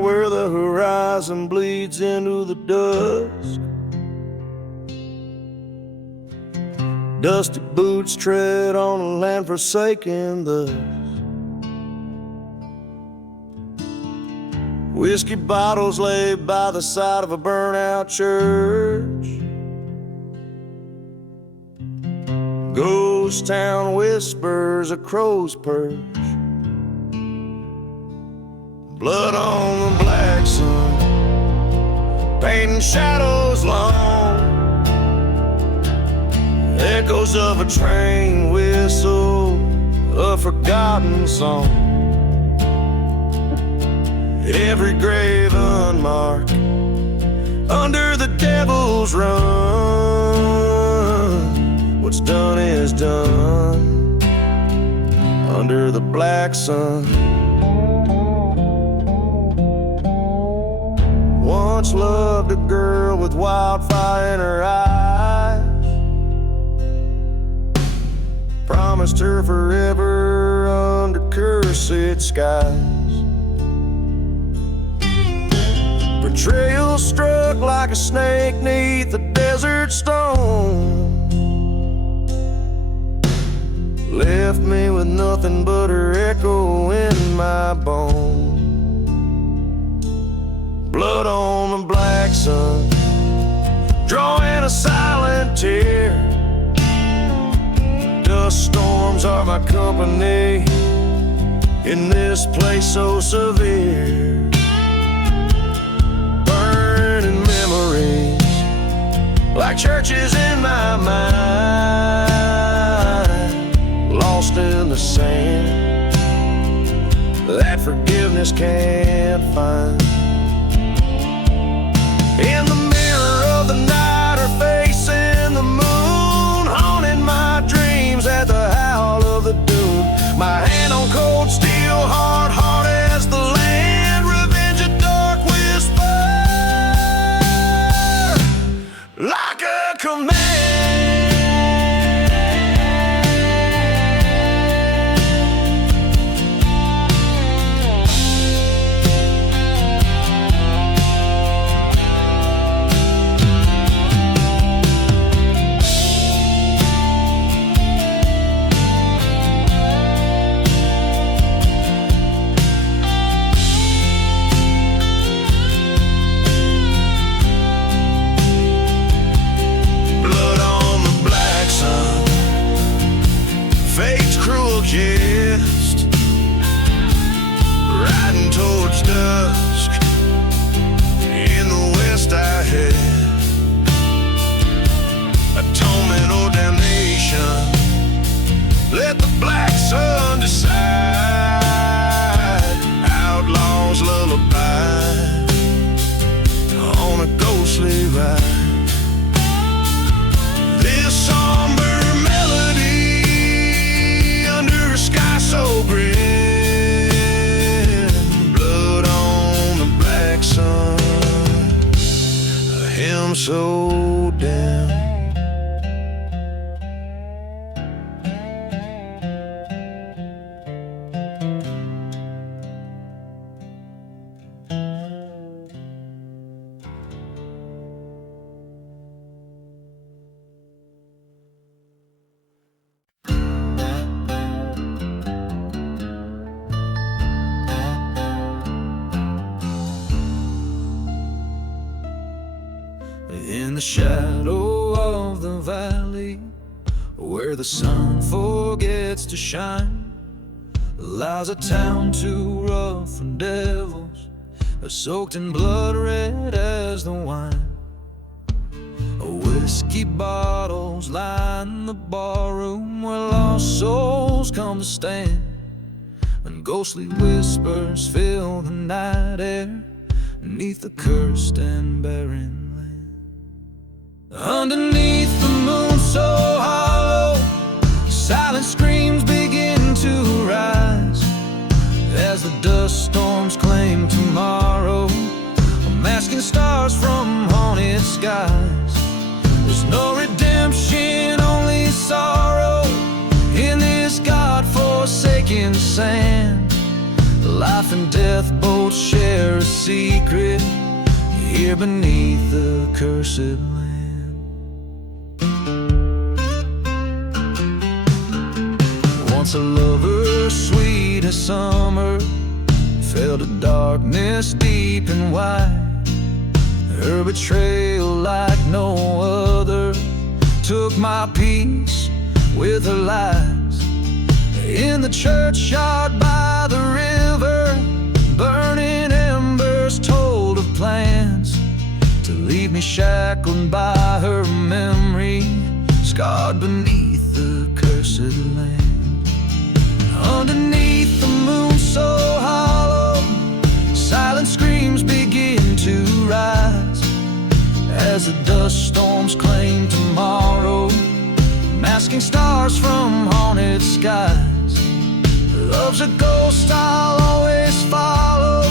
where the horizon bleeds into the dusk. Dusty boots tread on a land forsaken thus. Whiskey bottles laid by the side of a burnt-out church. Ghost town whispers a crow's perch. Blood on the black sun, painting shadows long. Echoes of a train whistle, a forgotten song. Every grave unmarked, under the devil's run. What's done is done, under the black sun. Once loved a girl with wildfire in her eyes. Promised her forever under cursed skies. Betrayal struck like a snake 'neath a desert stone. Left me with nothing but her echo in my bones. Blood on the black sun, drawing a silent tear. Dust storms are my company in this place so severe. Burning memories like churches in my mind, lost in the sand that forgiveness can't find. In the mirror of the night, her face in the moon, haunting my dreams at the howl of the doom. My hand on cold steel, hard as the land, revenge a dark whisper, like a command. Kissed, riding towards dusk. In the west I head, atonement or damnation. Let the black sun decide. Outlaw's lullaby on a ghostly ride. This somber so grim, blood on the black sun, a hymn so damn. In the shadow of the valley, where the sun forgets to shine, lies a town too rough for devils, soaked in blood red as the wine. Whiskey bottles line the barroom where lost souls come to stand, and ghostly whispers fill the night air 'neath the cursed and barren. Underneath the moon so hollow, silent screams begin to rise as the dust storms claim tomorrow, masking stars from haunted skies. There's no redemption, only sorrow in this God-forsaken sand. Lies life and death both share a secret here beneath the cursed land. Once a lover sweet as summer fell to darkness deep and wide. Her betrayal like no other took my peace with her lies. In the churchyard by the river, burning embers told of plans to leave me shackled by her memory, scarred beneath the cursed land. Underneath the moon so hollow, silent screams begin to rise as the dust storms claim tomorrow, masking stars from haunted skies. Love's a ghost I'll always follow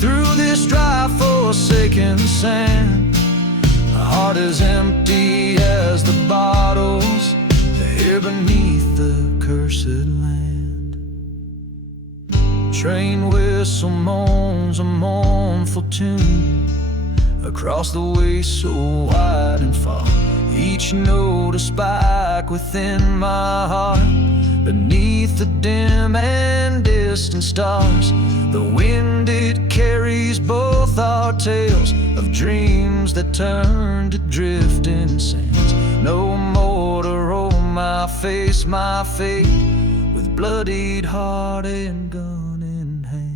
through this dry, forsaken sand. My heart is empty as the bottles here beneath the cursed land. Train whistle moans a mournful tune across the way so wide and far. Each note a spike within my heart. Beneath the dim and distant stars, the wind it carries both our tales of dreams that turn to drifting sands. No more to roll my face, my fate, with bloodied heart and gun in hand.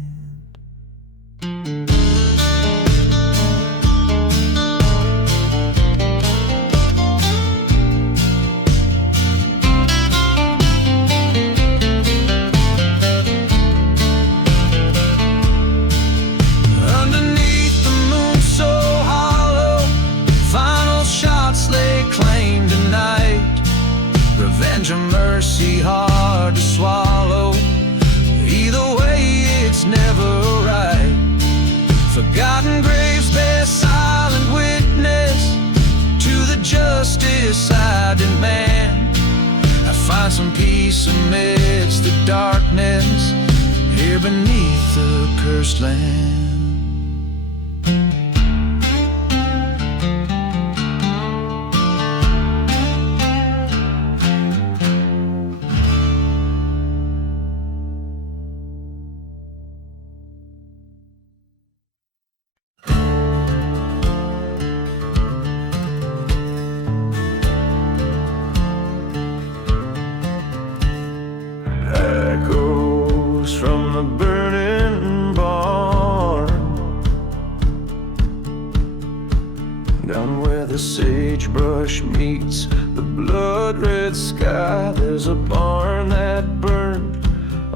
Revenge and mercy hard to swallow. Either way it's never right. Forgotten graves bear silent witness to the justice I demand. I find some peace amidst the darkness here beneath the cursed land. From the burning barn, down where the sagebrush meets the blood-red sky, there's a barn that burned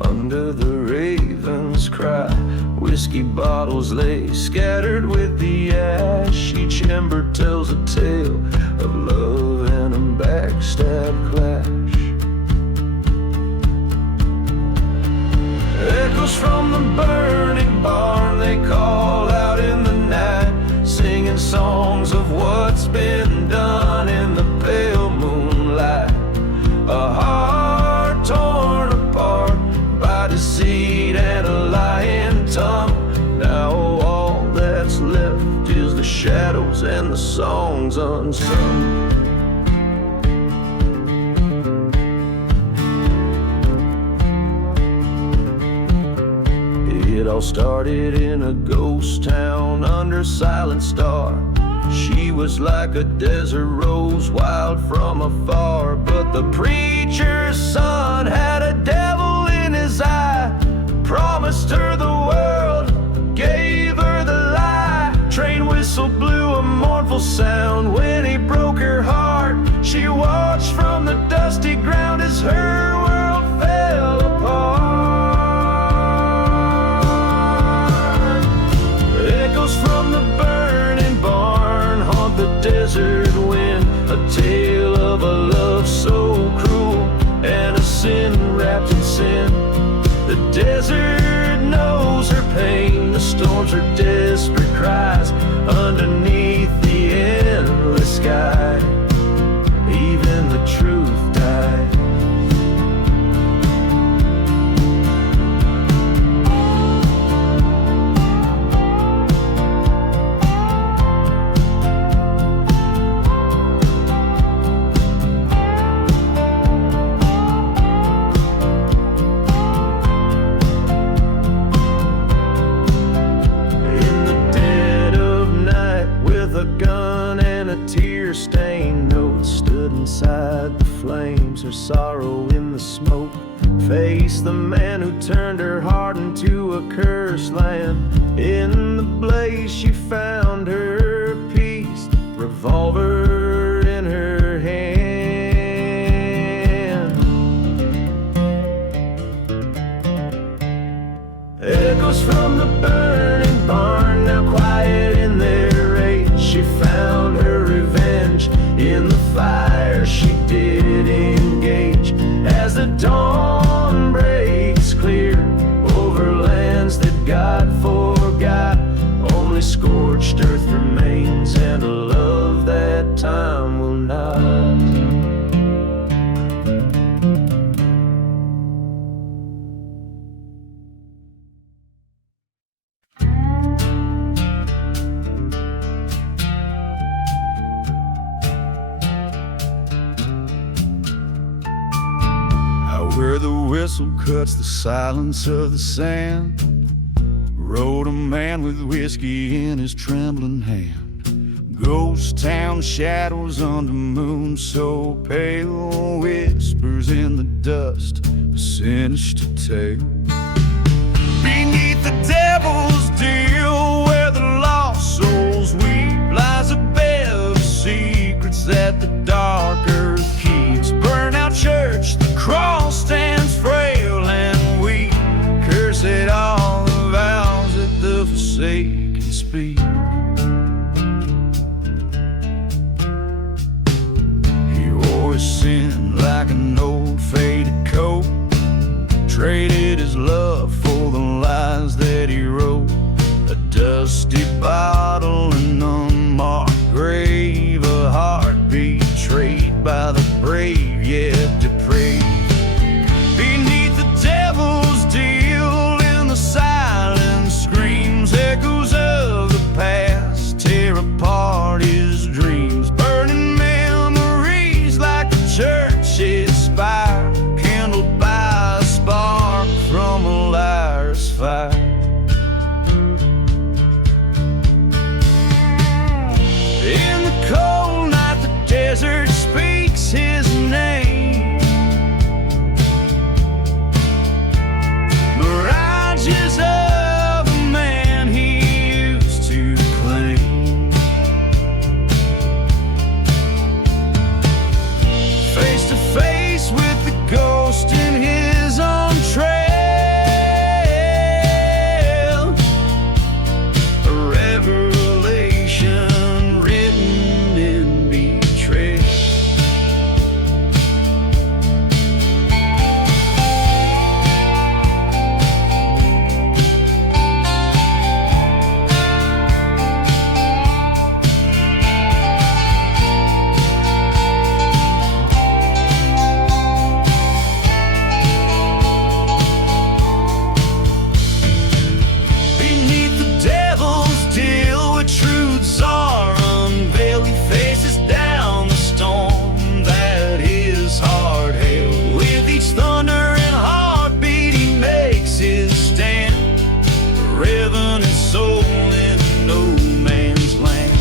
under the raven's cry. Whiskey bottles lay scattered with the ash. Each ember tells a tale of love and a backstab clash. Echoes from the burning barn, they call out in the night, singing songs of what's been done in the pale moonlight. A heart torn apart by deceit and a lying tongue. Now all that's left is the shadows and the songs unsung. It all started in a ghost town under silent star. She was like a desert rose, wild from afar. But the preacher's son had a devil in his eye, promised her the world, gave her the lie. Train whistle blew a mournful sound when he broke her heart. She watched from the dusty ground as her world fell apart. Desert wind, a tale of a love so cruel and a sin wrapped in sin. The desert knows her sorrow in the smoke. Face the man who turned her heart into a cursed land. In the blaze she found her peace, revolver in her hand. Echoes from the burning barn, now quiet in their rage. She found her revenge in the fire she did engage. As the dawn breaks clear over lands that God forgot, only scorched earth remains and a love that time will not. Where the whistle cuts the silence of the sand, rode a man with whiskey in his trembling hand. Ghost town shadows under moon so pale, whispers in the dust, a sinister tale. Beneath the devil's deal, where the lost souls weep, lies a bed of secrets that the dark earth keeps. Burn out church, the cross stands frail and weak. Cursed all the vows that the forsaken speak. He wore his sin like an old faded coat, traded his love for the lies that he wrote. A dusty bottle, an unmarked grave, a heart betrayed by the brave yet depraved. Beneath the devil's deal, in the silence screams, echoes of the past tear apart his dreams. Burning memories like the church's spire, kindled by a spark from a liar's fire. In the cold night, the desert speaks his name. Mirages of a man he used to claim. Face to face with the ghost in his own trail, a revelation written in betrayal. Beneath the devil's deal, where truths are unveiled, he faces down the storm that his heart held. With each thunder and heartbeat, he makes his stand, a revenant soul in no man's land.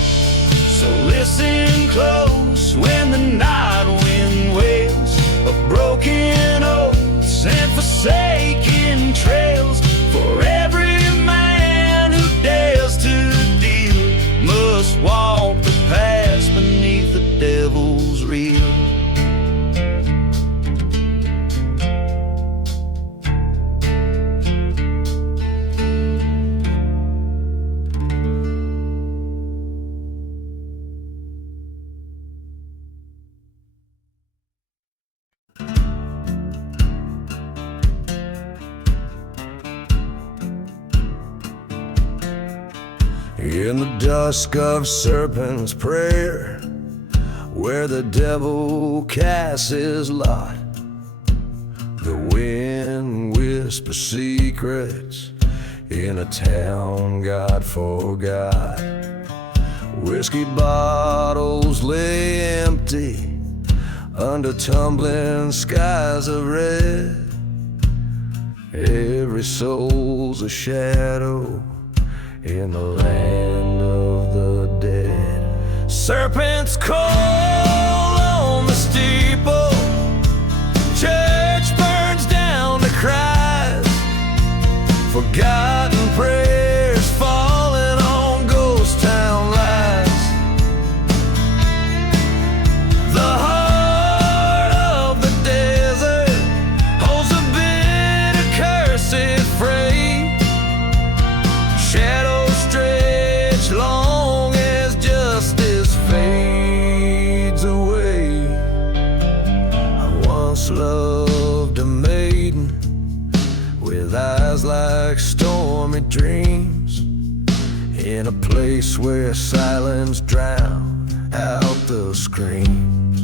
So listen close when the night wind wails of broken oaths and forsaken trails. For every man who dares to deal must walk the path beneath the devil's reel. In the dusk of serpent's prayer, where the devil casts his lot, the wind whispers secrets in a town God forgot. Whiskey bottles lay empty under tumbling skies of red. Every soul's a shadow in the land of the dead. Serpents call on the steeple, Forgotten prayers falling on ghost town lies. The heart of the desert holds a bitter cursed freight. Shadows stretch long as justice fades away. I once loved a maiden with eyes like stormy dreams, in a place where silence drowned out the screams.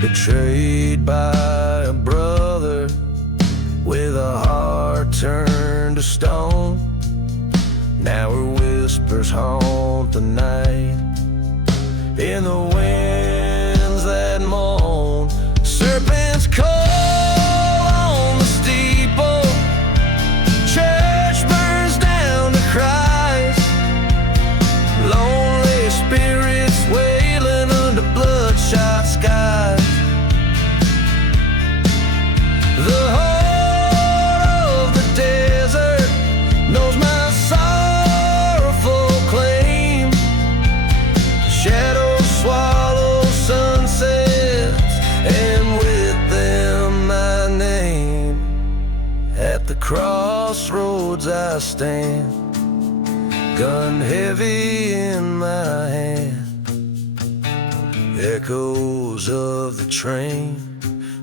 Betrayed by a brother with a heart turned to stone, now her whispers haunt the night in the winds that moan. Serpents call on the steeple, church burns down to Christ. Lonely spirits wailing under bloodshot skies. The heart of the desert knows my sorrowful claim. Shadows swallow sunsets, and with them my name. At the crossroads I stand, gun heavy in my hand. Echoes of the train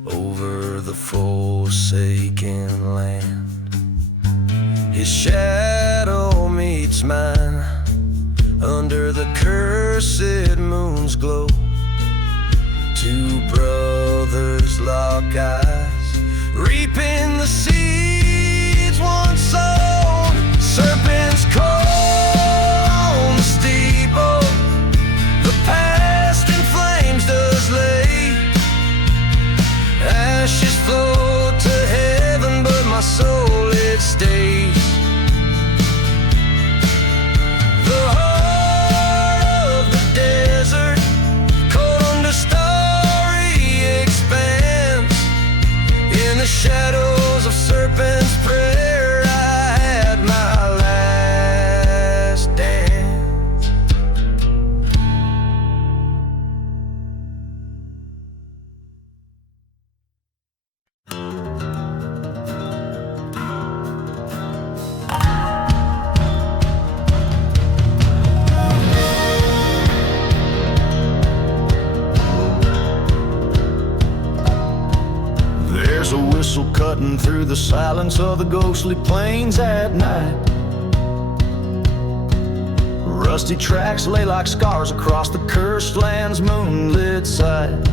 over the forsaken land. His shadow meets mine under the cursed moon's glow. Two brothers lock eyes, reaping the seeds once sown. Serpents call on the steeple, the past in flames does lay. Ashes float to heaven, but my soul it stays. The heart of the desert, cold under starry expanse. In the shadows of serpent's prayer, I had my last dance. There's a whistle cutting through the silence of the ghostly plains at night. Rusty tracks lay like scars across the cursed land's moonlit side.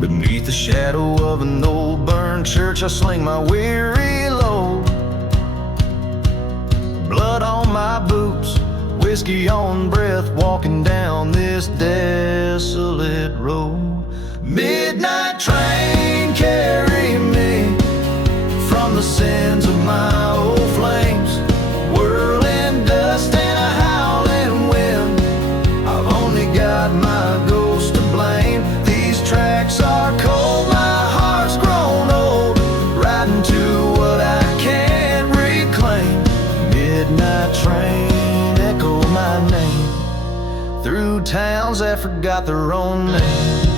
Beneath the shadow of an old burned church I sling my weary load. Blood on my boots, whiskey on breath, walking down this desolate road. Midnight train, carry me from the sins of my old flames. Whirling dust and a howling wind, I've only got my ghost to blame. These tracks are cold, my heart's grown old, riding to what I can't reclaim. Midnight train, echo my name through towns that forgot their own name.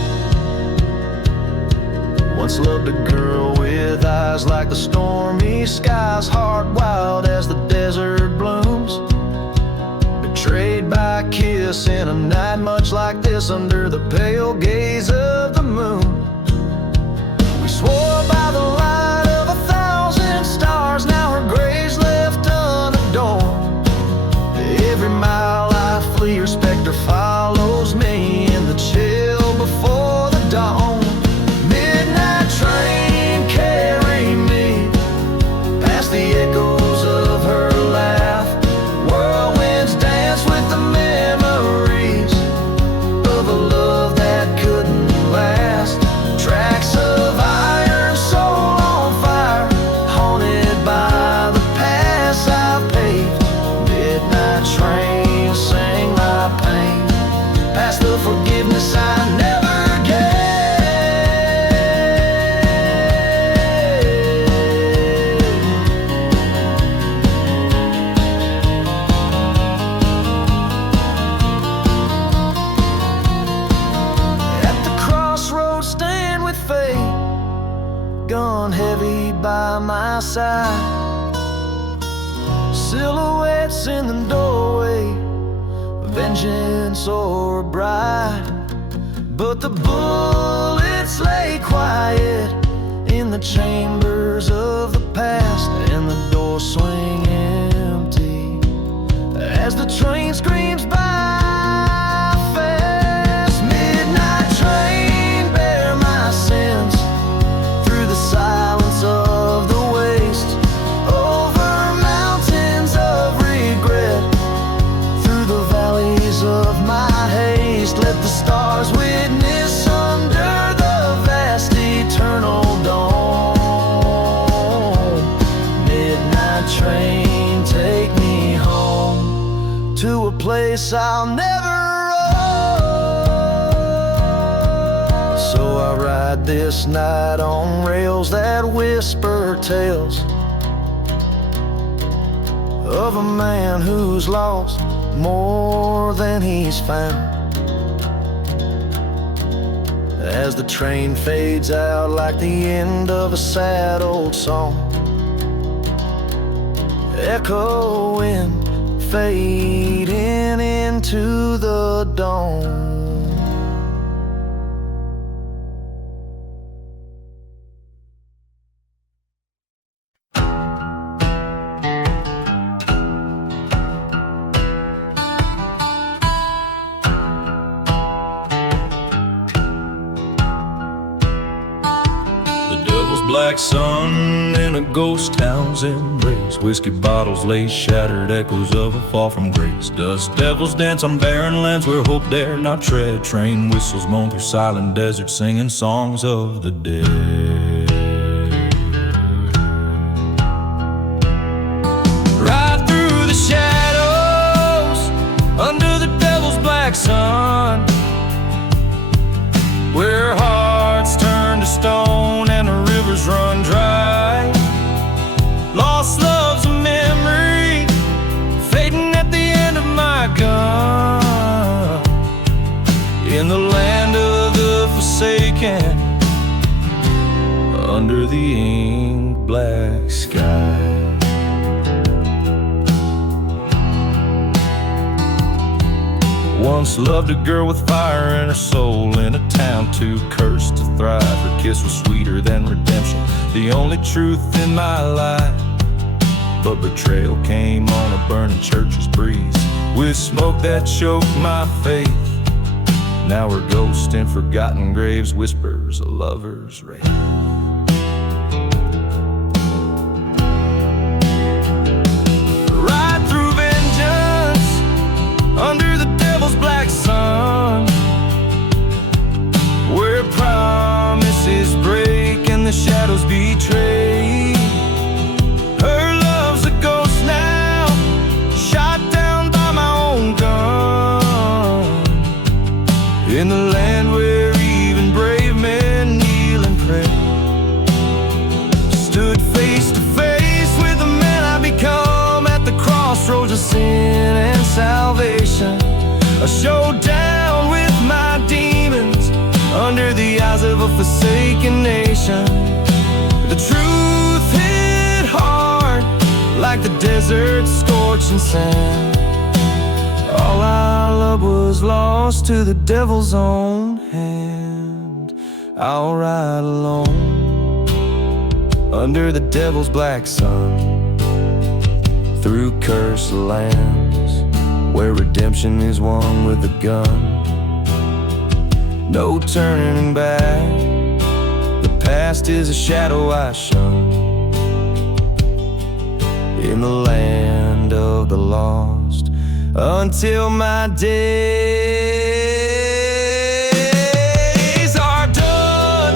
Once loved a girl with eyes like the stormy skies, heart wild as the desert blooms. Betrayed by a kiss in a night much like this, under the pale gaze of the moon. We swore by the light of 1,000 stars, now her grave's left unadorned. Every mile I flee, her specter follows me in the chill before the dawn. Train, carry me past the echoes of her laugh. Whirlwinds dance with the memories of a love that couldn't last. by my side, silhouettes in the doorway, vengeance or a bride. But the bullets lay quiet in the chambers of the past, and the door swing empty as the train screams by fast. Midnight train, bear my sins through the silence of the waste, over mountains of regret, through the valleys of my haste. Let the stars witness under the vast eternal dawn. Midnight train, take me home to a place I'll never roam. So I ride this night on rails that whisper tales of a man who's lost more than he's found. As the train fades out like the end of a sad old song, echoing, fading into the dawn. Black sun in a ghost town's embrace, whiskey bottles lay shattered, echoes of a fall from grace. Dust devils dance on barren lands where hope dare not tread. Train whistles moan through silent deserts, singing songs of the dead. Right through the shadows, under the devil's black sun, where hearts turn to stone and the rivers run dry. Lost love's a memory, fading at the end of my gun. In the land of the forsaken, under the ink black sky. Once loved a girl with fire in her soul, in a town too cursed to thrive. Her kiss was sweeter than redemption, the only truth in my life. But betrayal came on a burning church's breeze, with smoke that choked my faith. Now her ghost in forgotten graves whispers a lover's wraith. Ride through vengeance, under the devil's black sun, where promises break and the shadows betray. Her love's a ghost now, shot down by my own gun. In the land where even brave men kneel and pray. Stood face to face with the man I become at the crossroads of sin and salvation. A showdown with my demons under the eyes of a forsaken nation. The truth hit hard like the desert scorching sand. All I loved was lost to the devil's own hand. I'll ride alone under the devil's black sun, through cursed lands where redemption is won with a gun. No turning back, the past is a shadow I shun. In the land of the lost, until my days are done.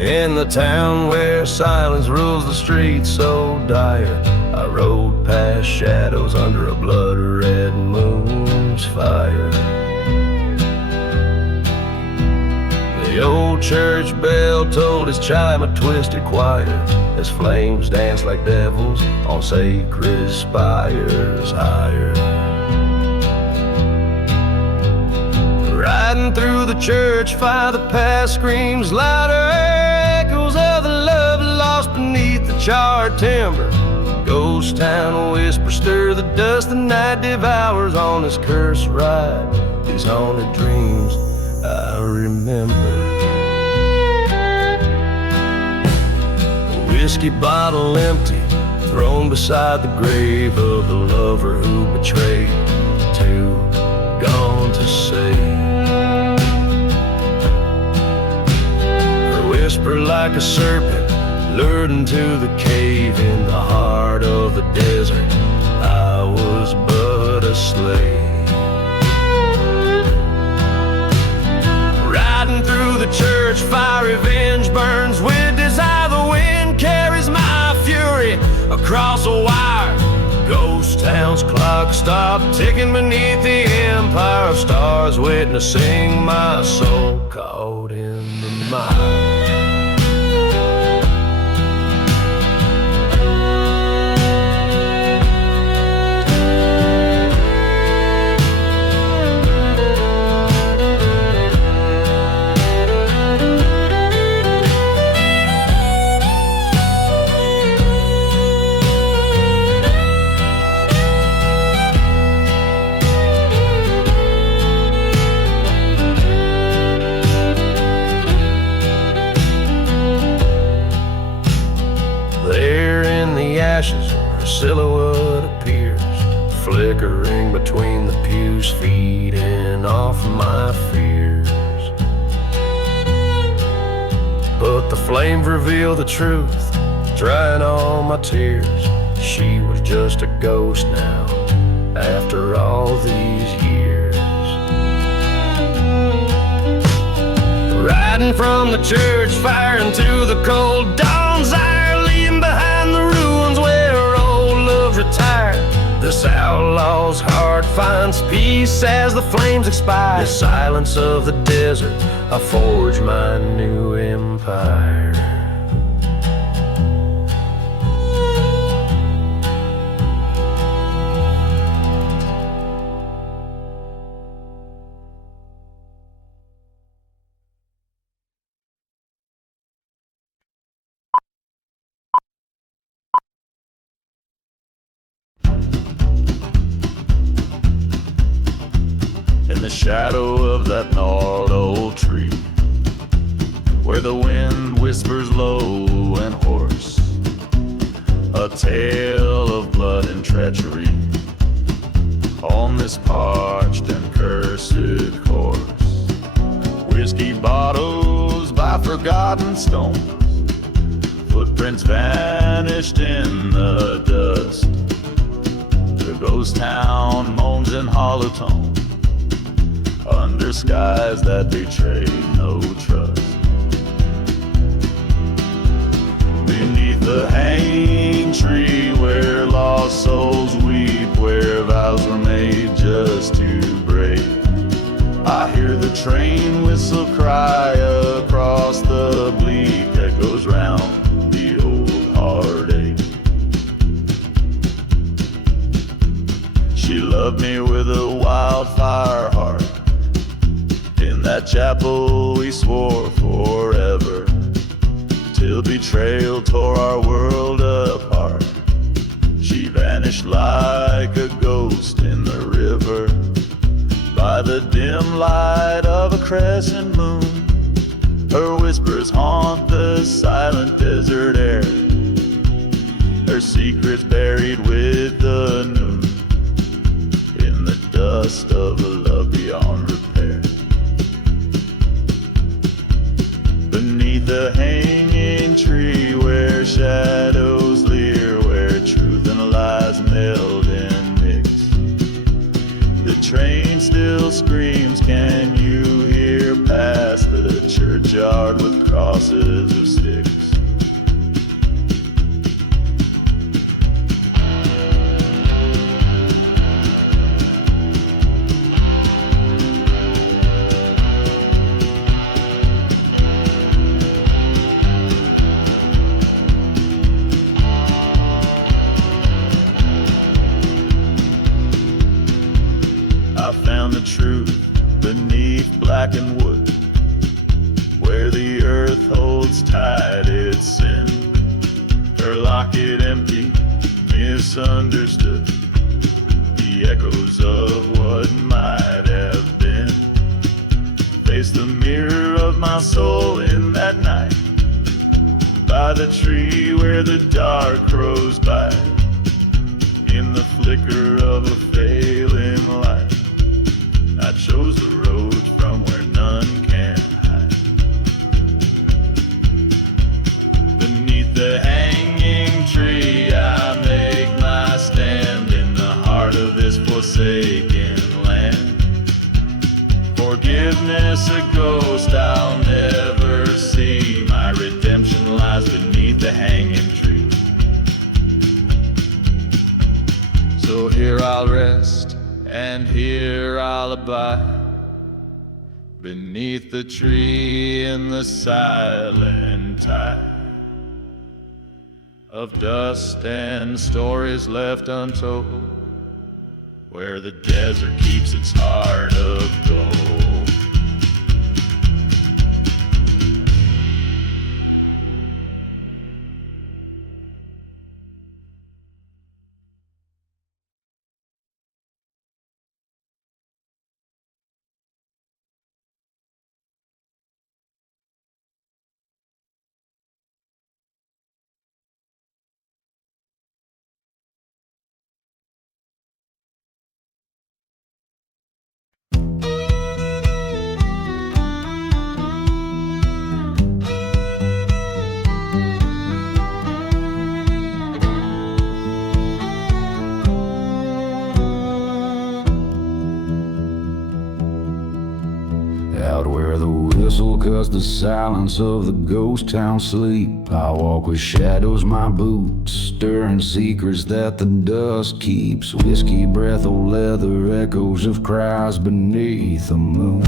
In the town where silence rules the streets so dire, I rode past shadows under a blood-red moon's fire. The old church bell told its chime a twisted choir as flames danced like devils on sacred spires higher. Riding through the church fire, the past screams louder, echoes of the love lost beneath the charred timber. Ghost town whispers stir the dust the night devours on this cursed ride. These haunted dreams I remember. A whiskey bottle empty, thrown beside the grave of the lover who betrayed, too gone to say. Whisper like a serpent, lured into the cave in the heart of the desert. I was but a slave. Riding through the church fire, revenge burns with desire. The wind carries my fury across a wire. Ghost town's clock stopped ticking beneath the empire of stars, witnessing my soul caught in the mire. Her silhouette appears, flickering between the pews, feeding off my fears. But the flames reveal the truth, drying all my tears. She was just a ghost now, after all these years. Riding from the church fire into the cold dawn's ire, leaving behind the ruins where old love retired. This outlaw's heart finds peace as the flames expire. The silence of the desert, I forge my new empire. In the shadow of that gnarled old tree, where the wind whispers low and hoarse, a tale of blood and treachery on this parched and cursed course. Whiskey bottles by forgotten stones, footprints vanished in the dust. The ghost town moans in hollow tone, under skies that betray no trust. Beneath the hanging tree where lost souls weep, where vows were made just to break, I hear the train whistle cry across the bleak, echoes round the old heartache. She loved me with a wildfire heart. In that chapel we swore forever, till betrayal tore our world apart. She vanished like a ghost in the river, by the dim light of a crescent moon. Her whispers haunt the silent desert air, her secrets buried with the noon, in the dust of a love beyond repair. Beneath the hanging tree where shadows leer, where truth and lies meld and mix, the train still screams, can you hear, past the churchyard with crosses of the truth beneath blackened wood, where the earth holds tight its sin. Her locket empty, misunderstood, the echoes of what might have been. Face the mirror of my soul in that night, by the tree where the dark crows bite. In the flicker of a failing light, I chose the road from where none can hide. Beneath the hanging tree, I make my stand in the heart of this forsaken land. Forgiveness a ghost I'll never see. My redemption lies beneath the hanging tree. So here I'll rest, and here I'll abide, beneath the tree in the silent tide of dust and stories left untold, where the desert keeps its heart of gold. Out where the whistle cuts the silence of the ghost town sleep, I walk with shadows, my boots, stirring secrets that the dust keeps. Whiskey breath of leather, echoes of cries beneath the moon.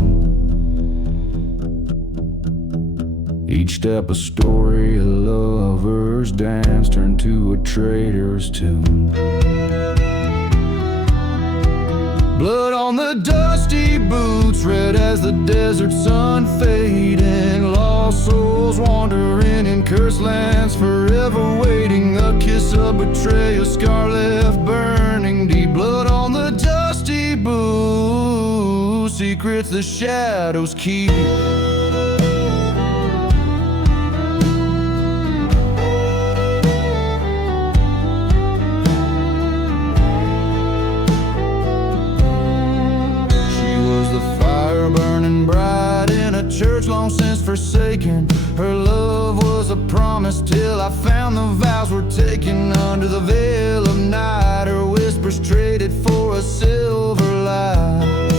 Each step a story, a lover's dance turned to a traitor's tune. Blood on the dusty boots, red as the desert sun fading. Lost souls wandering in cursed lands, forever waiting. A kiss of betrayal, scar left burning deep. Blood on the dusty boots, secrets the shadows keep. Burning bright in a church long since forsaken. Her love was a promise till I found the vows were taken under the veil of night. Her whispers traded for a silver light.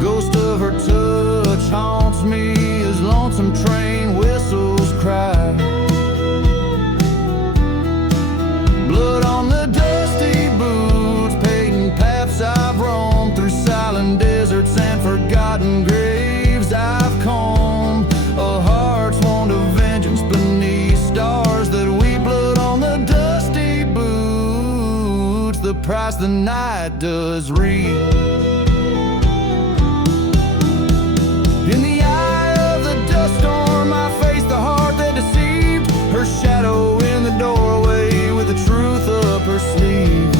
Ghost of her touch haunts me as lonesome train whistles cry. Blood on the dusty boots, painting paths I've roamed through silent deserts and forgotten graves I've combed. A heart's wound of vengeance beneath stars that we. Blood on the dusty boots, the price the night does read. In the eye of the dust storm, I face the heart that deceived. Her shadow in the doorway with the truth up her sleeve.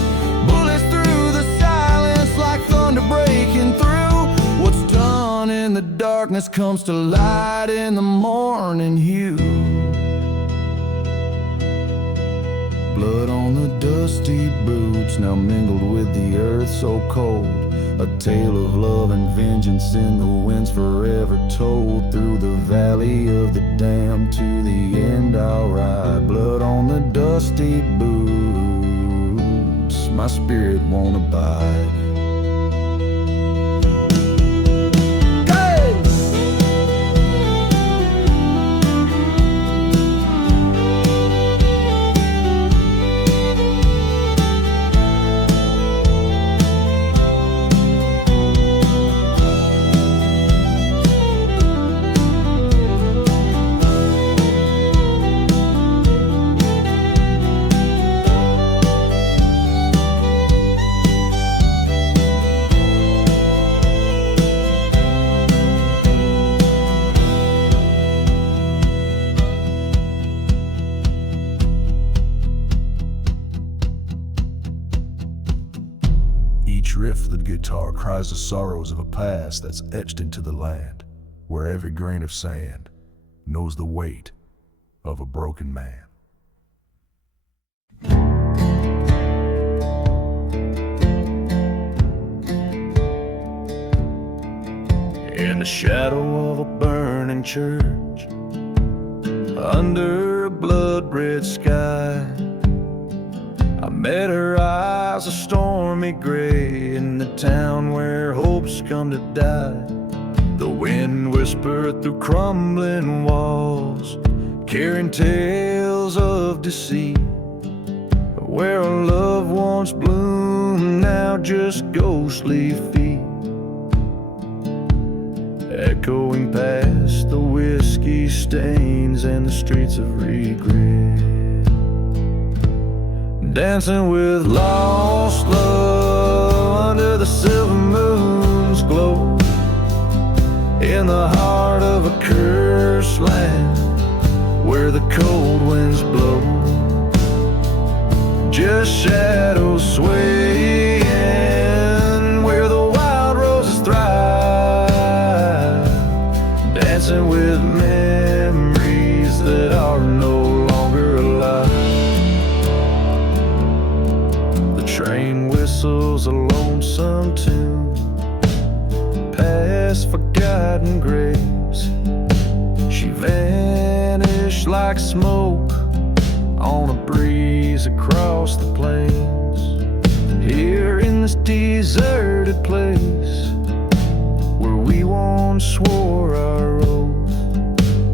Bullets through the silence like thunder breaking through. What's done in the darkness comes to light in the morning hue. Blood on the dusty boots, now mingled with the earth so cold. A tale of love and vengeance in the winds forever told. Through the valley of the damned to the end I'll ride. Blood on the dusty boots, my spirit won't abide. Each riffled guitar cries the sorrows of a past that's etched into the land, where every grain of sand knows the weight of a broken man. In the shadow of a burning church, under a blood-red sky, I met her eyes a stormy gray in the town where hopes come to die. The wind whispered through crumbling walls, carrying tales of deceit. Where a love once bloomed, now just ghostly feet, echoing past the whiskey stains and the streets of regret. Dancing with lost love under the silver moon's glow, in the heart of a cursed land where the cold winds blow. Just shadows swaying where the wild roses thrive, dancing with memories that are no longer alive. The train whistles a lonesome tune past forgotten graves. She vanished like smoke on a breeze across the plains. Here in this deserted place where we once swore our oath,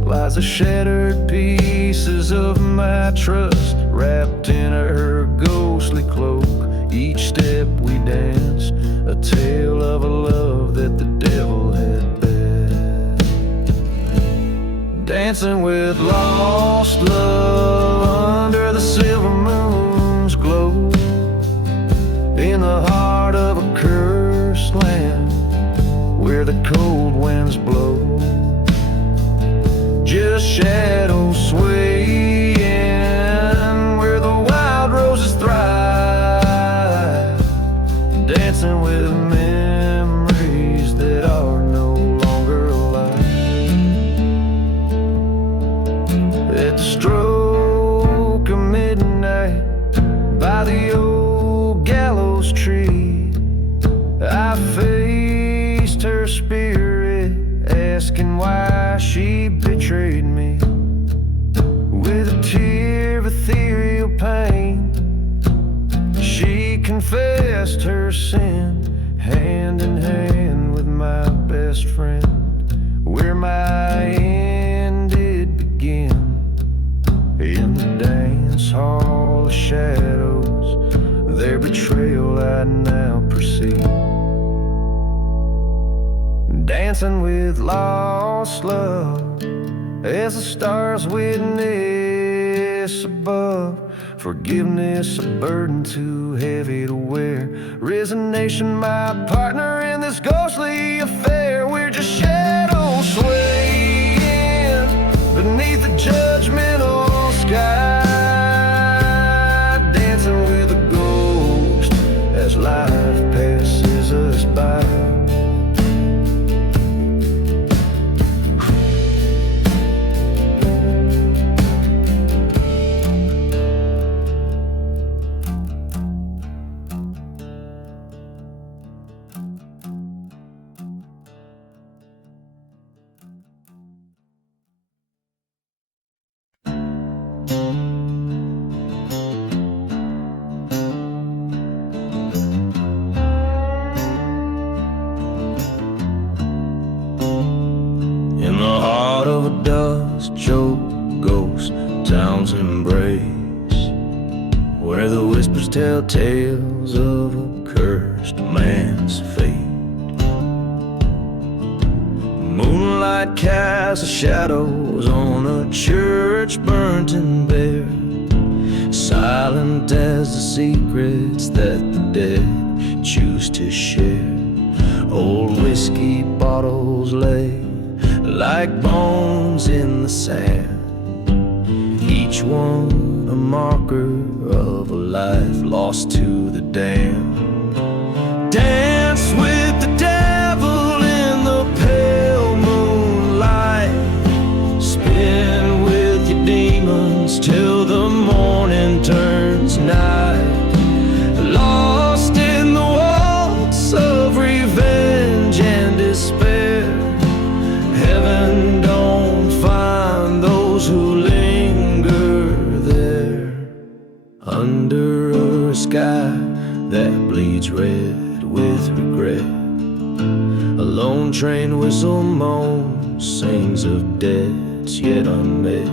lies the shattered pieces of my trust wrapped in her ghostly cloak. Each step we danced, a tale of a love that the devil had bet. Dancing with lost love under the silver moon's glow, in the heart of a cursed land where the cold winds blow. Just shadows swaying where the wild roses thrive, dancing with memories that are no longer alive. At the stroke of midnight by the old gallows tree, I faced her spirit, asking why she betrayed me. With a tear of ethereal pain, she confessed her sin, hand in hand with my best friend, where my end did begin. In the dance hall of shadows, their betrayal I now perceive. Dancing with lost love as the stars witness above. Forgiveness a burden too heavy to wear. Resignation my partner in this ghostly affair. We're just shadows swaying beneath the judgmental sky, dancing with a ghost as life passes us by. Tell tales of a cursed man's fate. Moonlight casts the shadows on a church burnt and bare, silent as the secrets that the dead choose to share. Old whiskey bottles lay like bones in the sand, each one a marker of a life lost to the damned. Dance with the devil in the pale moonlight. Spin with your demons till the morning turns night. Lost in the waltz of revenge and despair. Heaven don't find those who linger there. Under a sky that bleeds red with regret, a lone train whistle moans, sings of debts yet unmet.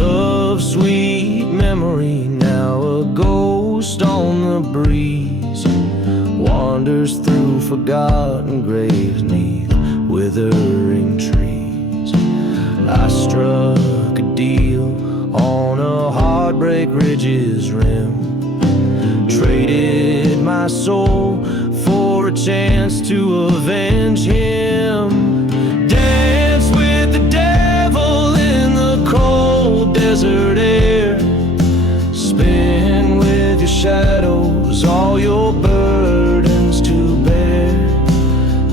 Love's sweet memory, now a ghost on the breeze, wanders through forgotten graves 'neath withering trees. I struck a deal on a heartbreak ridge's rim, traded my soul for a chance to avenge him. Dance with the devil in the cold desert air. Spin with your shadows, all your burdens to bear.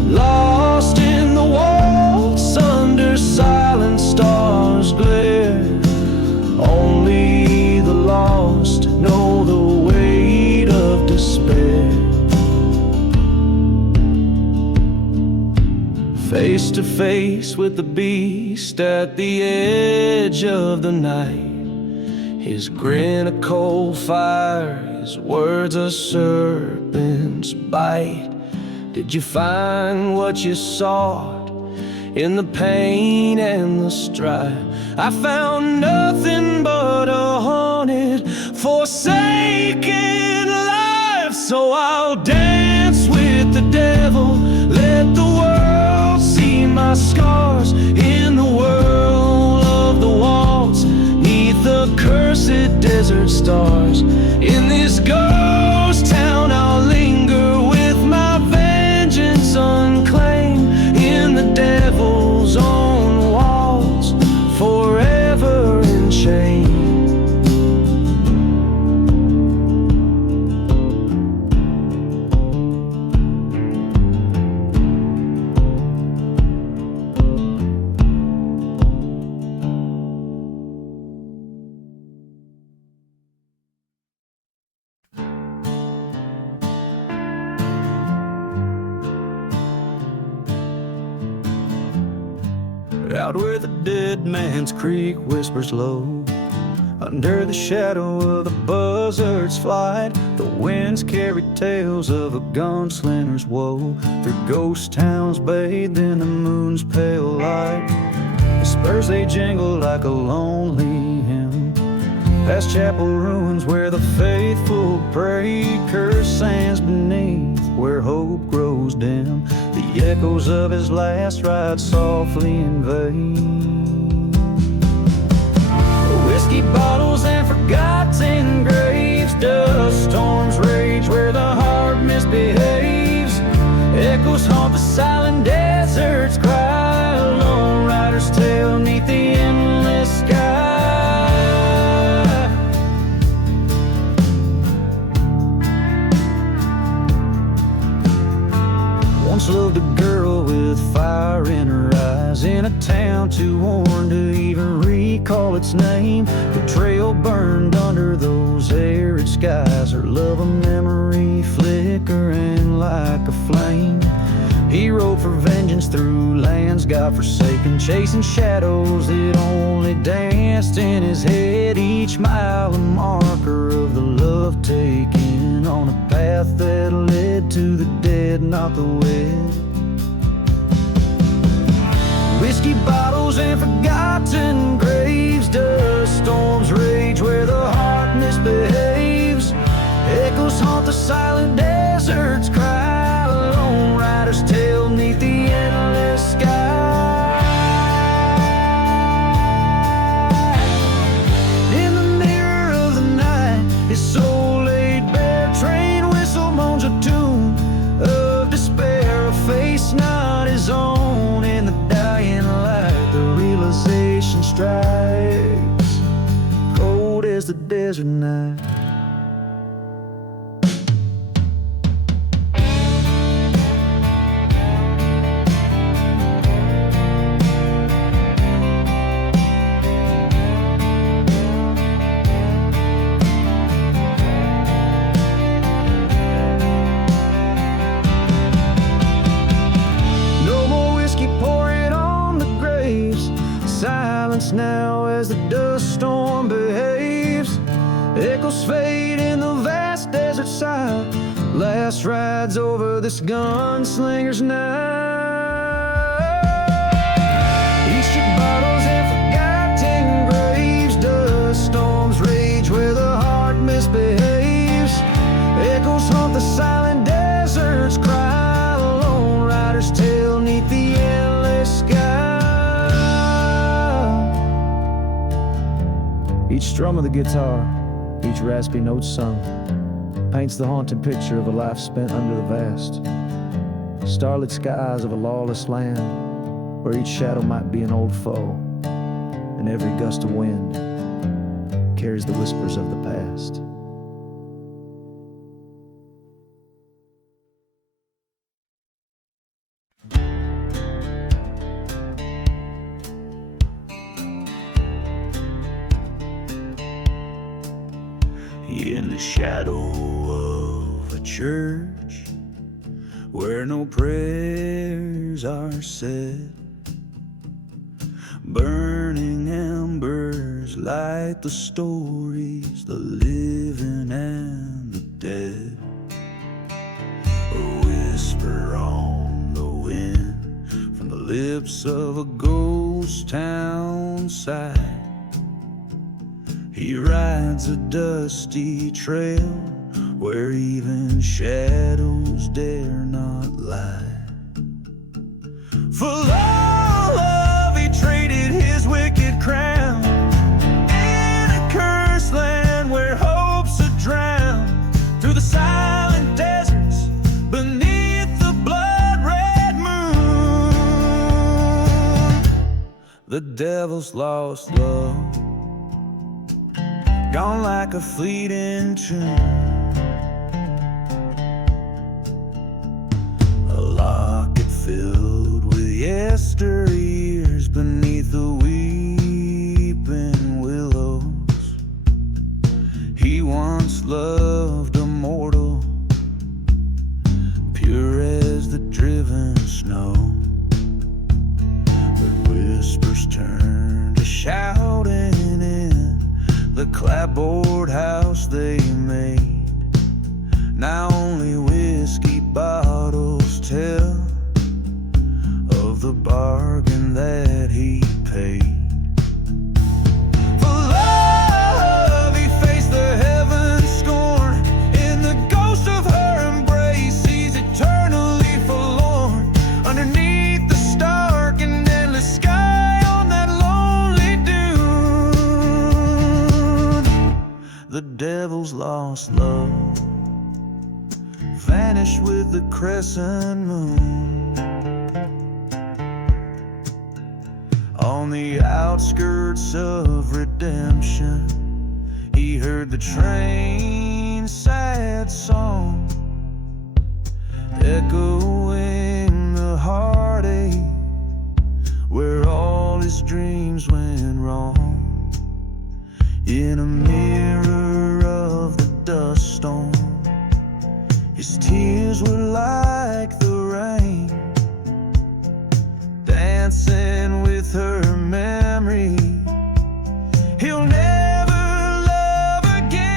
Lost in the waltz under silent stars glare. Only the lost know the weight of despair. Face to face with the beast at the edge of the night. His grin a cold fire, his words a serpent's bite. Did you find what you sought in the pain and the strife? I found nothing but a haunted, forsaken life. So I'll dance with the devil, let the world see my scars in the whirl of the waltz, 'neath the cursed desert stars. In this ghost town I'll linger with my vengeance unclaimed, in the devil's own waltz, forever in chains. Out where the dead man's creek whispers low, under the shadow of the buzzard's flight, the winds carry tales of a gunslinger's woe, through ghost towns bathed in the moon's pale light. The spurs they jingle like a lonely hymn, past chapel ruins where the faithful pray, cursed sands beneath where hope grows dim, the echoes of his last ride softly invade. Whiskey bottles and forgotten graves, dust storms rage where the heart misbehaves, echoes haunt the silent desert's cry, a lone rider's tale 'neath the endless sky. Once loved a girl with fire in her eyes, in a town too worn to even recall its name. The trail burned under those arid skies, her love a memory flickering like a flame. He rode for vengeance through lands God-forsaken, chasing shadows that only danced in his head. Each mile a marker of the love taken on a path that led to the dead, not the wed. Whiskey bottles and forgotten graves, dust storms rage where the heart misbehaves, echoes haunt the silent desert's cry, a lone rider's tale 'neath the endless sky. In the mirror of the night, his soul laid bare, train whistle moans a tune of despair, a face not his own in the dying light. The realization strikes, cold as the desert night. silence now as the dust storm behaves. Echoes fade in the vast desert side. Last rides over this gunslinger's night. Each ship bottles and forgotten graves. Dust storms rage where the heart misbehaves. Echoes haunt the silent deserts, cry a lone rider's tale neath the endless sky. Each strum of the guitar, each raspy note sung, paints the haunted picture of a life spent under the vast starlit skies of a lawless land, where each shadow might be an old foe, and every gust of wind carries the whispers of the past. In the shadow of a church where no prayers are said, burning embers light the stories, the living and the dead. A whisper on the wind from the lips of a ghost town side. He rides a dusty trail where even shadows dare not lie. For love, he traded his wicked crown in a cursed land where hopes are drowned. Through the silent deserts, beneath the blood-red moon, the devil's lost love, gone like a fleeting tune. A locket filled with yesteryears beneath the weeping willows. He once loved a mortal, pure as the driven snow. But whispers turn to shouting in the clapboard house they made. Now only whiskey bottles tell of the bargain that he paid. For love, he faced the heaven's scorn. In the ghost of her embrace, he's eternally forlorn. Underneath the stark and endless sky on that lonely dune, the devil's lost love vanished with the crescent moon. On the outskirts of redemption, he heard the train's sad song, echoing the heartache where all his dreams went wrong. In a mirror of the dust storm, his tears were like the rain, dancing with her memory. He'll never love again.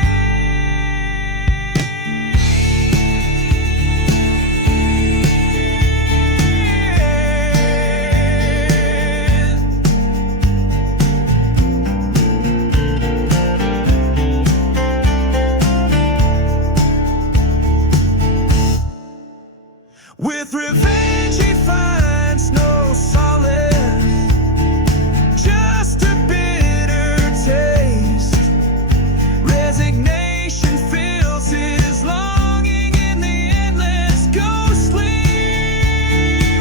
With revenge he finds no solace, just a bitter taste. Resignation fills his longing in the endless ghostly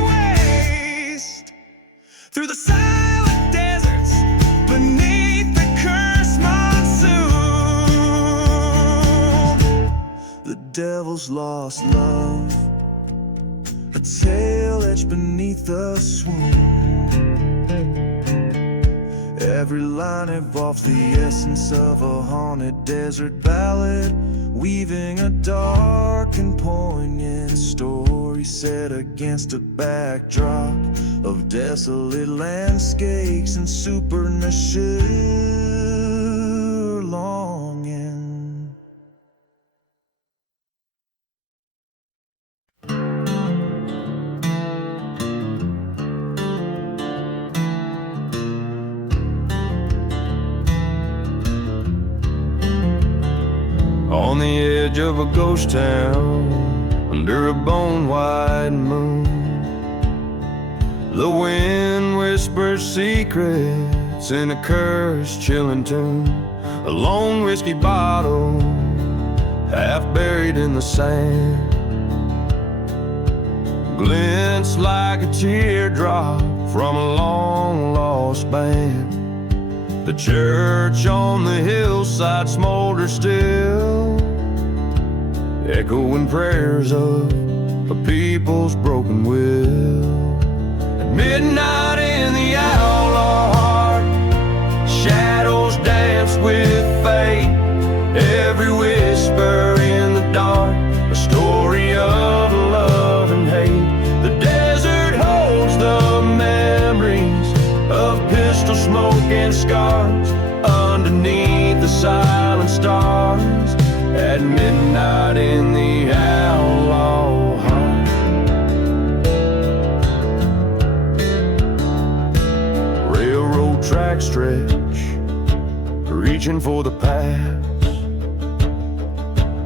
waste. Through the silent deserts, beneath the cursed monsoon, the devil's lost love, a tale etched beneath the swoon. Every line evolves the essence of a haunted desert ballad, weaving a dark and poignant story. we sat against a backdrop of desolate landscapes and supernatural longing. On the edge of a ghost town, under a bone-white moon, the wind whispers secrets in a cursed, chilling tune. A lone whiskey bottle, half buried in the sand, glints like a teardrop from a long-lost band. The church on the hillside smolders still, echoing prayers of a people's broken will. At midnight in the outlaw heart, shadows dance with fate. Every whisper in the dark, a story of love and hate. The desert holds the memories of pistol smoke and scars underneath the silent stars. At midnight in the outlaw heart, railroad track stretch, reaching for the past.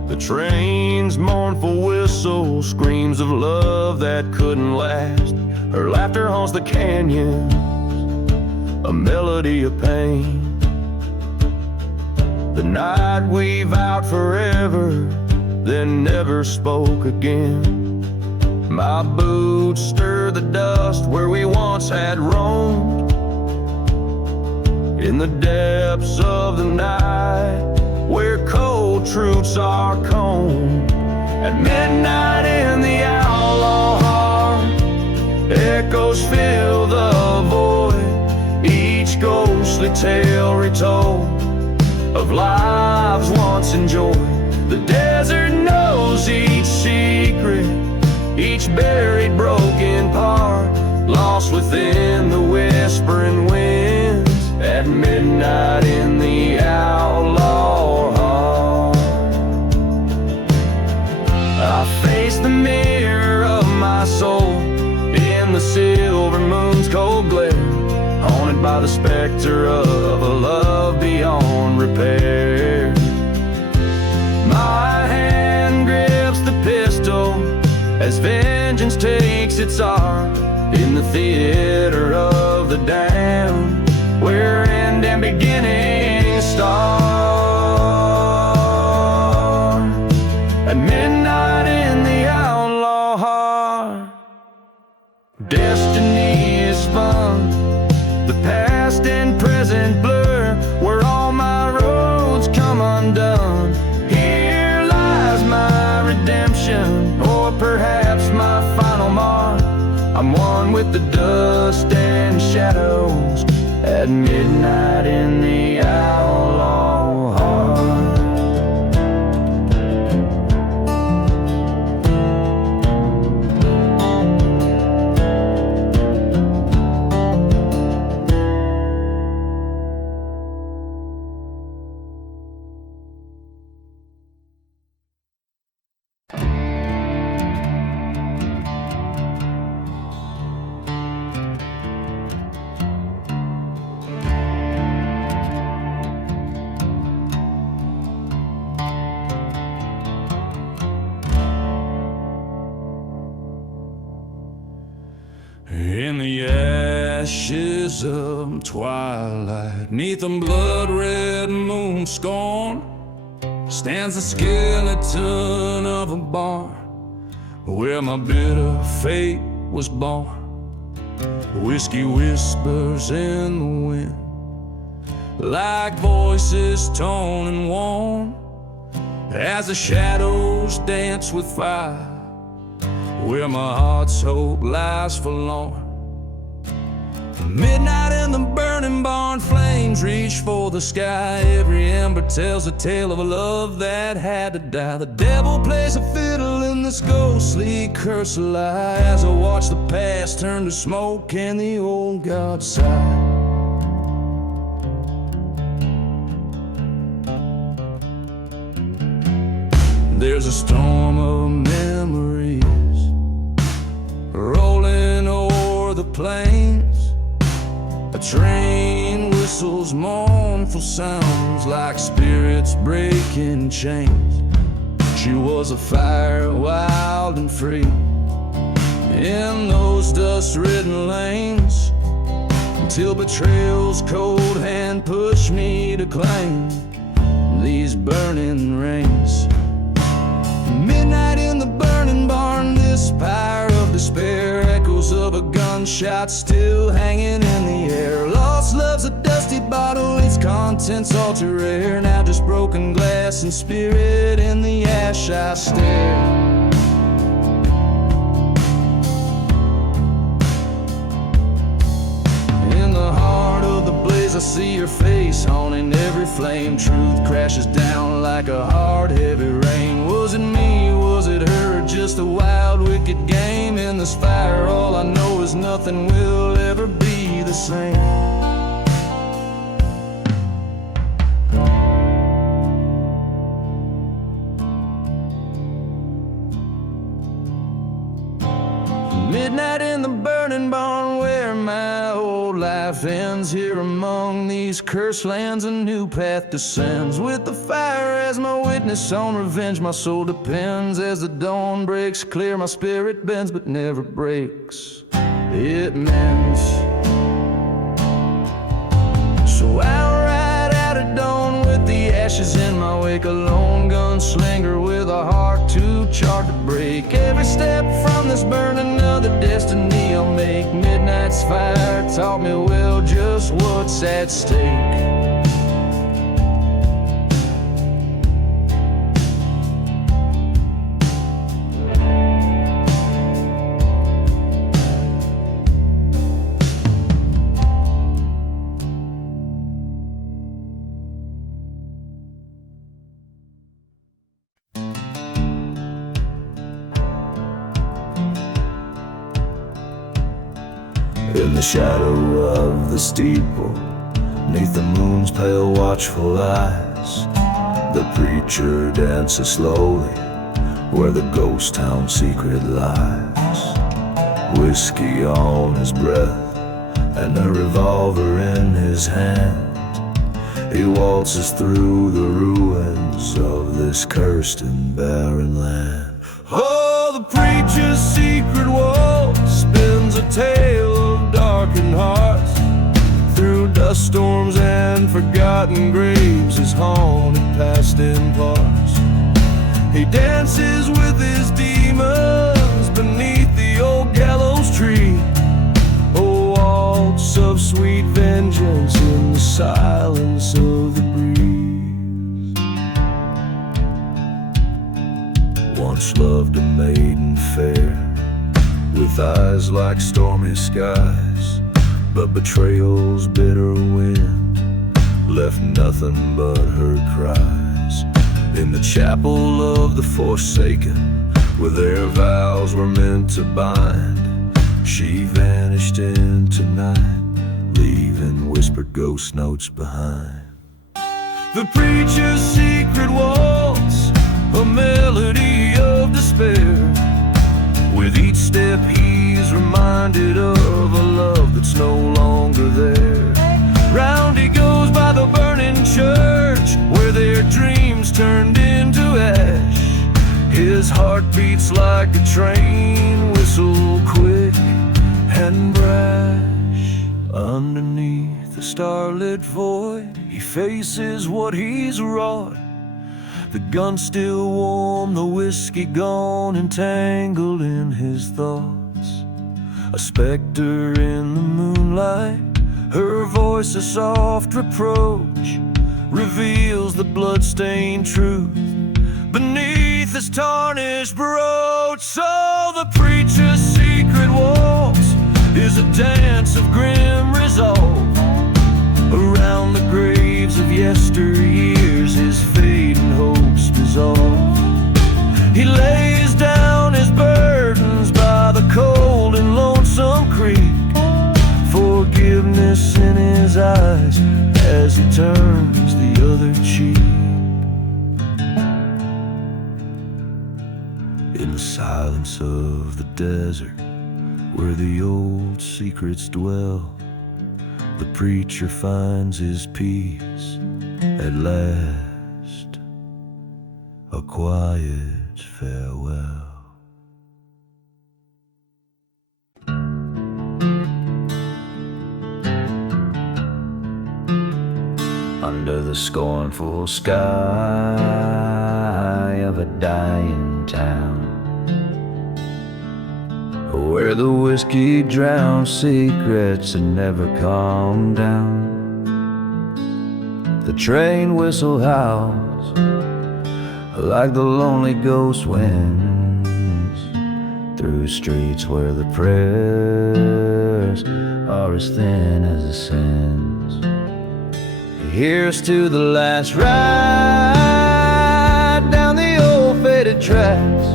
The train's mournful whistle screams of love that couldn't last. Her laughter haunts the canyon, a melody of pain. The night we vowed forever, then never spoke again. My boots stir the dust where we once had roamed. In the depths of the night, where cold truths are combed. At midnight in the outlaw heart, echoes fill the void, each ghostly tale retold of lives once enjoyed. The desert knows each secret, each buried broken part, lost within the whispering winds. At midnight in the outlaw heart, I face the mirror of my soul in the silver moon's cold glare, haunted by the specter of a love beyond repair. My hand grips the pistol as vengeance takes its art in the theater of the damned, where end and beginning start. At midnight in the outlaw heart, destiny is spun, the past and present blur, where all my roads come undone. Here lies my redemption, or perhaps my final mark. I'm one with the dust and shadows. At midnight in the outlaw heart. In the ashes of twilight, neath a blood-red moon scorn, stands the skeleton of a barn where my bitter fate was born. Whiskey whispers in the wind, like voices torn and worn, as the shadows dance with fire, where my heart's hope lies forlorn. Midnight in the burning burning barn, flames reach for the sky. Every ember tells a tale of a love that had to die. The devil plays a fiddle in this ghostly curse lie, as I watch the past turn to smoke and the old god sigh. There's a storm of memories rolling o'er the plains. A train whistles mournful sounds like spirits breaking chains. She was a fire, wild and free, in those dust-ridden lanes, until betrayal's cold hand pushed me to claim these burning reins. Midnight in the burning barn, this pyre of despair, echoes of a gunshot still hanging in the air. Lost love's a dusty bottle, its contents all too rare. Now just broken glass and spirit in the ash I stare. I see your face haunting every flame. Truth crashes down like a hard, heavy rain. Was it me, was it her, or just a wild, wicked game? In this fire, all I know is nothing will ever be the same. Midnight in the burning barn, where my old life ends. Here among these cursed lands, a new path descends. With the fire as my witness, on revenge my soul depends. As the dawn breaks clear, my spirit bends but never breaks, it mends. So I'll ride out at dawn with the ashes in my wake, a lone gunslinger with a heart too charred to break. Every step from this burning, another destiny I'll make. Midnight's fire taught me well just what's at stake. In the shadow of the steeple, neath the moon's pale watchful eyes, the preacher dances slowly where the ghost town secret lies. Whiskey on his breath and a revolver in his hand, he waltzes through the ruins of this cursed and barren land. Oh, the preacher's secret waltz spins a tale of darkened hearts. Through dust storms and forgotten graves, his haunted past imparts. He dances with his demons beneath the old gallows tree. A waltz of sweet vengeance in the silence of the breeze. Once loved a maiden fair, with eyes like stormy skies, but betrayal's bitter wind left nothing but her cries. In the chapel of the forsaken, where their vows were meant to bind, she vanished into night, leaving whispered ghost notes behind. The preacher's secret waltz, a melody of despair. With each step he's reminded of a love that's no longer there. Round he goes by the burning church, where their dreams turned into ash. His heart beats like a train whistle, quick and brash. Underneath the starlit void, he faces what he's wrought. The gun still warm, the whiskey gone, entangled in his thoughts. A specter in the moonlight, her voice a soft reproach, reveals the bloodstained truth beneath his tarnished brooch. So the preacher's secret waltz is a dance of grim resolve, yesteryears, his fading hopes dissolve. He lays down his burdens by the cold and lonesome creek, forgiveness in his eyes as he turns the other cheek. In the silence of the desert, where the old secrets dwell, the preacher finds his peace at last, a quiet farewell. Under the scornful sky of a dying town, where the whiskey drowns secrets and never calm down, the train whistle howls like the lonely ghost winds through streets where the prayers are as thin as the sins. Here's to the last ride down the old faded tracks,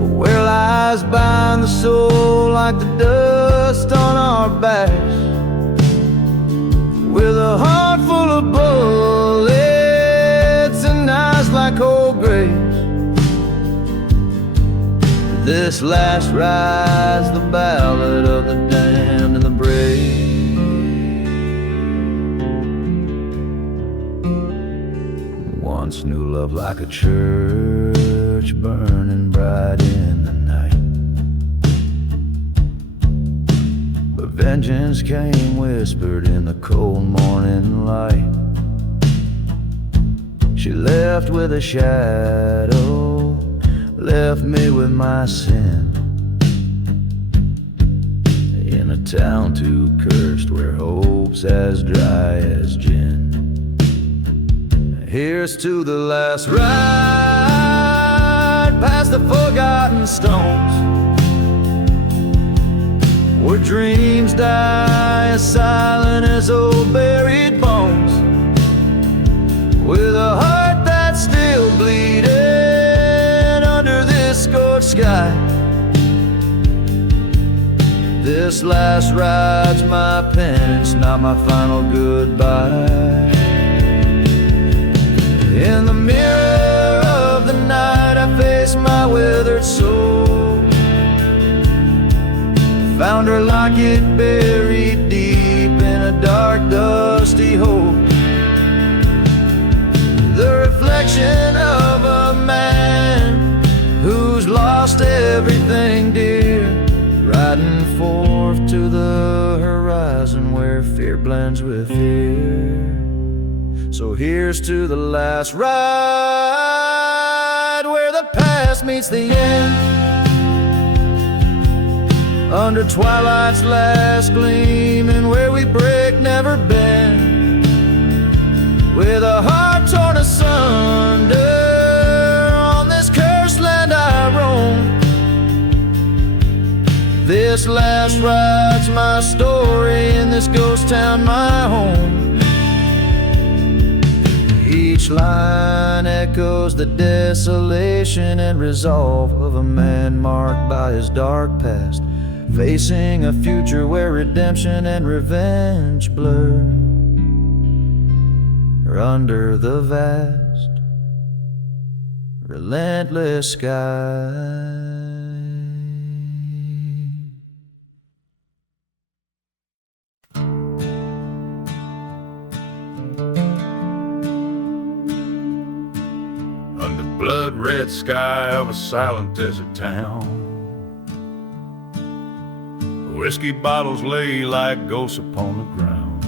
where lies bind the soul like the dust on our backs, with a heart full of bullets and eyes like old graves. This last ride's the ballad of the damned and the brave. Once knew love like a church burning bright in the night, but vengeance came whispered in the cold morning light. She left with a shadow, left me with my sin, in a town too cursed where hope's as dry as gin. Here's to the last ride past the forgotten stones, where dreams die as silent as old buried bones, with a heart that's still bleeding under this scorched sky. This last ride's my penance, not my final goodbye. In the mirror of the night I face my withered soul, found her locket buried deep in a dark dusty hole, the reflection of a man who's lost everything dear, riding forth to the horizon where fear blends with fear. So here's to the last ride, where the past meets the end, under twilight's last gleam, and where we break, never bend, with a heart torn asunder on this cursed land I roam. This last ride's my story in this ghost town, my home. Each line echoes the desolation and resolve of a man marked by his dark past, facing a future where redemption and revenge blur, or under the vast, relentless sky. Blood-red sky of a silent desert town, whiskey bottles lay like ghosts upon the ground.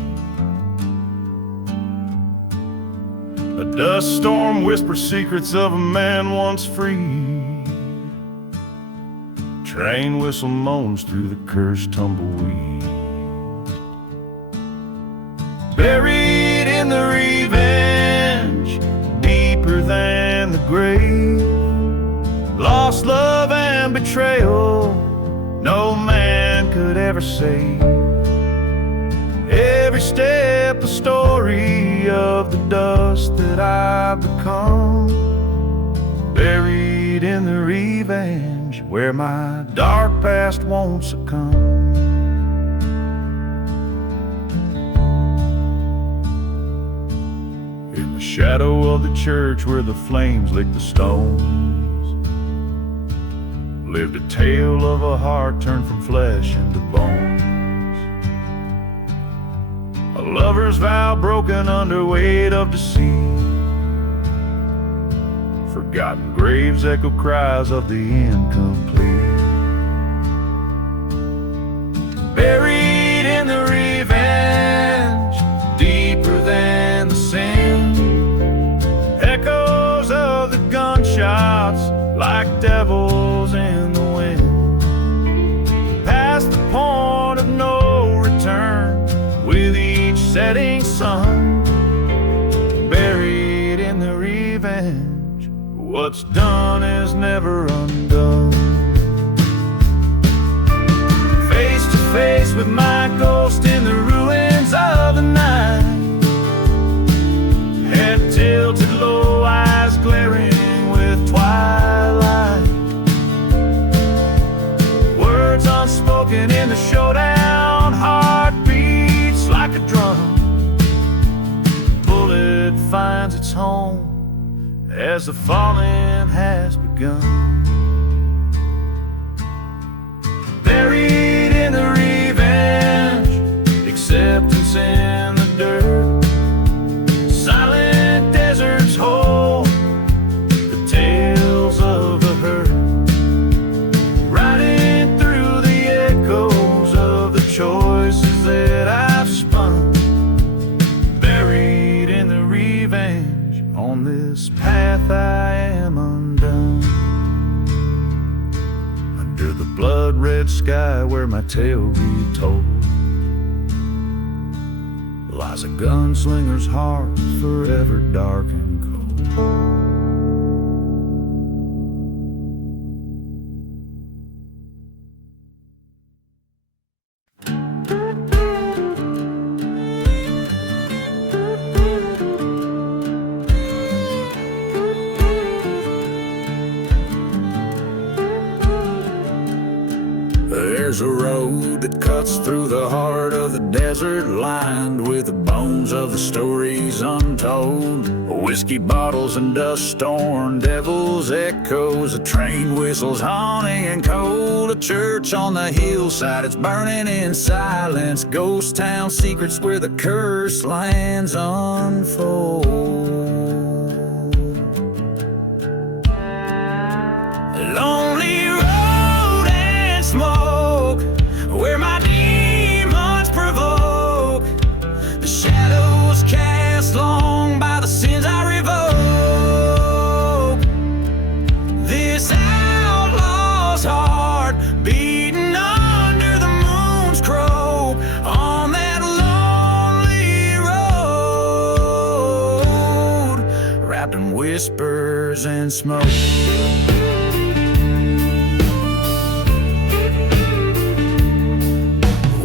A dust storm whispers secrets of a man once free. Train whistle moans through the cursed tumbleweed. Buried in the revenge, deeper than the grave, lost love and betrayal no man could ever save. Every step, a story of the dust that I've become, buried in the revenge where my dark past won't succumb. In the shadow of the church where the flames lick the stones, lived a tale of a heart turned from flesh into bones. A lover's vow broken under weight of deceit, forgotten graves echo cries of the incomplete. Buried in the revenge, deeper than the sin, echoes of the gunshots like devils in the wind. Past the point of no return, with each setting sun, buried in the revenge, what's done is never undone. Face to face with my ghost in the ruins of the night, head tilted low, eyes glaring with twilight, words unspoken in the showdown, heart beats like a drum, bullet finds its home as the falling has begun. Buried in the revenge, acceptance in the dirt, silent deserts hold the tales of a hurt, riding through the echoes of the choices that I've spun, buried in the revenge, on this path I am undone. Under the blood-red sky where my tale retold, lies a gunslinger's heart forever dark and cold. There's a road that cuts through the heart of the desert, lined with the bones of the stories untold. Whiskey bottles and dust-storm devils, echoes of train whistles haunting and cold. A church on the hillside, it's burning in silence. Ghost town secrets where the cursed lands unfold. Lonely road and smoke, where my demons provoke, the shadows cast long by the sins I revoke. This outlaw's heart beating under the moon's croak, on that lonely road, wrapped in whispers and smoke.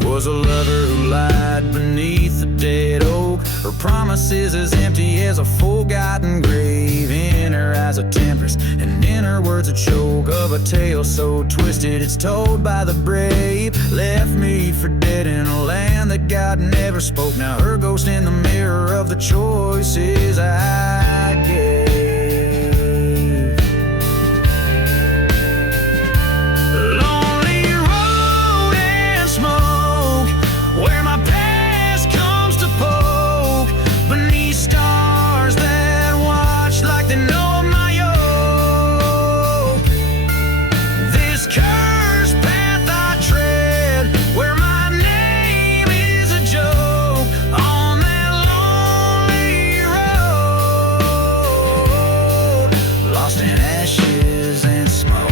Was a lover who lied beneath a dead oak, her promises as empty as a forgotten grave. In her eyes a temptress, and in her words a choke of a tale so twisted it's told by the brave. Left me for dead in a land that God never spoke. Now her ghost in the mirror of the choices I gave. Lonely road and smoke, where my past comes to poke, beneath stars that watch like they know my yoke. This cursed path I tread, where my name is a joke, on that lonely road, lost in ashes and smoke.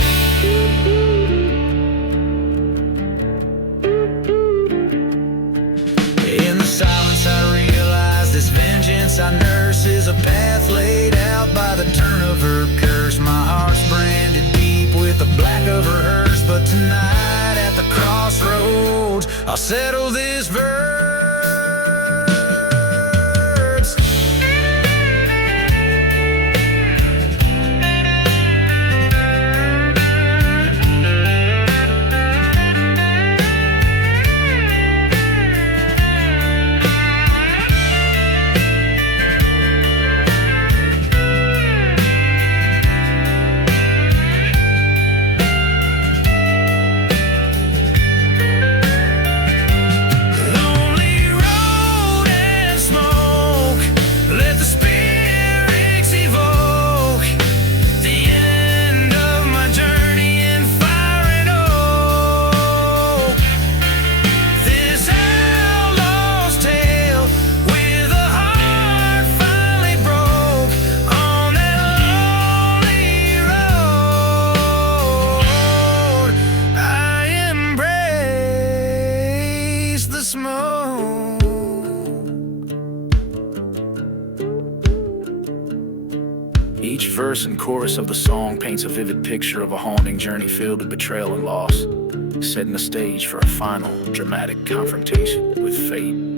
In the silence I realize this vengeance I nurse is a path laid out by the turn of her curse. My heart's branded deep with the black of her hearse, but tonight at the crossroads I'll settle this verse. verse and chorus of the song paints a vivid picture of a haunting journey filled with betrayal and loss, setting the stage for a final, dramatic confrontation with fate.